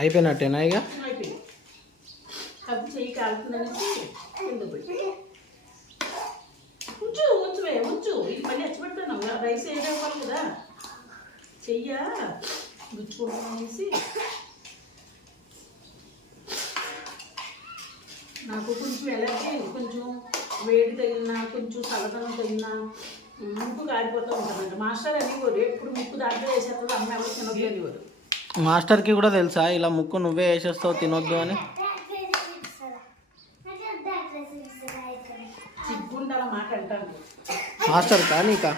అయిపోయినట్టేనా ఇక? అయిపోయింది. అది చెయ్యి కాలుతుందనేసి కింద పెట్టి ఉంచు ఇది మళ్ళీ ఎచ్చబెడతాను. రైస్ వేయడం కదా, చెయ్య గుచ్చుకుంటాం అనేసి. నాకు కొంచెం ఎలర్జీ, కొంచెం వేడి తగిలినా, కొంచెం చల్లదనం తగిలినా ముక్కు కారిపోతూ ఉంటుందంట. మాస్టర్ అనేవారు ఎప్పుడు ముక్కు దాంట్లో వేసేస్తారు, అమ్మ ఎవరు తినొద్దు అనేవారు. మాస్టర్కి కూడా తెలుసా ఇలా ముక్కు నువ్వే వేసేస్తావు తినొద్దు అని? సిగ్గుండాల మాట అంటాను మాస్టర్ కా నీకా?